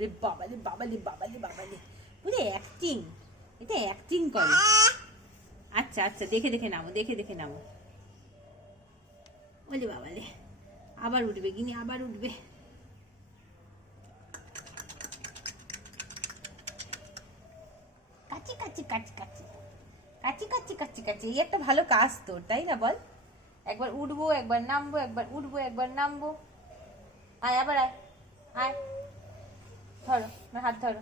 ওরে বাবালে বাবালে বাবালে বাবালে, পুরো অ্যাক্টিং, এটা অ্যাক্টিং করে। আচ্ছা আচ্ছা, দেখে দেখে নামো, দেখে দেখে নামো। ওলে বাবালে, আবার উঠবে গিনি, আবার উঠবে। কাচি কাচি কাচি কাচি কাচি কাচি কাচি কাচি, এই একটা ভালো কাজ তোর, তাই না বল? একবার উঠবো, একবার নামবো, একবার উঠবো, একবার নামবো। আয় আবার আয়, আয়, ধরো আমার হাত ধরো।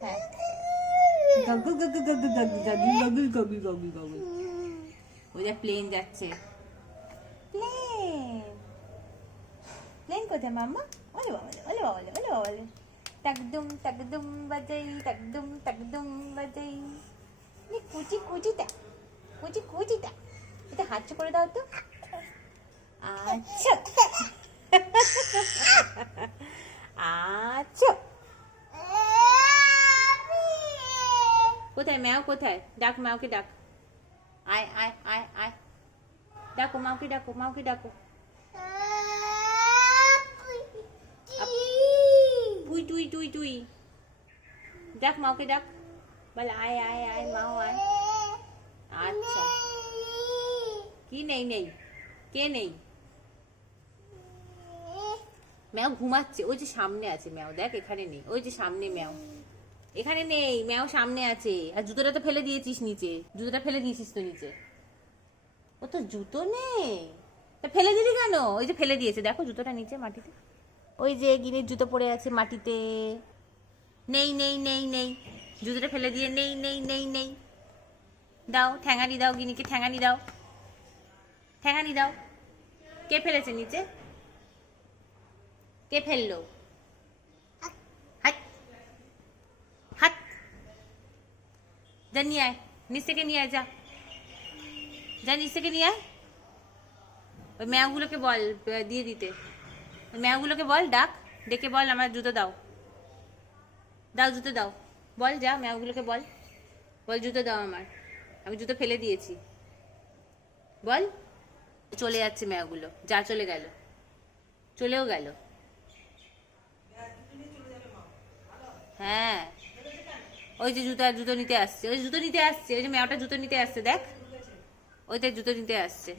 হ্যাঁ, গাগু গাগু গাগু গাগু গাগু গাগু গাগু গাগু গাগু। ওই যে প্লেন যাচ্ছে, প্লেন, প্লেন কোথায় মাম্মা? ওলে বাবালে, ওলে বাবালে, ওলে বাবালে। টাকদুম টাকদুম বাজাই, টাকদুম টাকদুম বাজাই। কুচি কুচিটা, কুচি কুচিটা, এটা হাত করে দাও তো। আচ্ছা আচ্ছা, কোথায় ম্যাও, কোথায়? ডাক ম্যাওকে, ডাক। আয় আয় আয় আয়, ডাকো মাওকে, ডাকো মাওকে, ডাকো। টুই টুই টুই টুই, ডাক মাওকে, ডাক। বলে আয় আয় আয় মাও আয়। আচ্ছা, কি নেই নেই, কে নেই? ম্যাও ঘুমাচ্ছে, ওই যে সামনে আছে ম্যাও, দেখ এখানে নেই, ওই যে সামনে ম্যাও, এখানে নেই ম্যাও, সামনে আছে। আর জুতোটা তো ফেলে দিয়েছিস নিচে, জুতোটা ফেলে দিয়েছিস তো নিচে। ও তো জুতো নেই, তা ফেলে দিলি কেন? ওই যে ফেলে দিয়েছে, দেখো জুতোটা নিচে মাটিতে, ওই যে গিনির জুতো পড়ে আছে মাটিতে। নেই নেই নেই নেই, জুতোটা ফেলে দিয়ে নেই নেই নেই নেই। দাও ঠ্যাঙানি দাও, গিনিকে ঠ্যাঙানি দাও, ঠ্যাঙানি দাও। কে ফেলেছে নিচে? কে ফেললো? হাট হাট, যা নিয়ে আয়, নিচ থেকে নিয়ে আয়, যা যা, নিচ থেকে নিয়ে আয়। ওই ম্যাওগুলোকে বল দিয়ে দিতে, ওই ম্যাওগুলোকে বল, ডাক, ডেকে বল আমার জুতো দাও, দাও জুতো দাও, বল যা, ম্যাওগুলোকে বল, বল জুতো দাও আমার, আমি জুতো ফেলে দিয়েছি, বল। চলে যাচ্ছে ম্যাওগুলো, যা চলে গেল, চলেও গেল। হ্যাঁ, ওই যে জুতো, জুতো নিতে আসছে, ওই জুতো নিতে আসছে, ওই যে ম্যাওটা জুতো নিতে আসছে, দেখ ওইটা জুতো নিতে আসছে।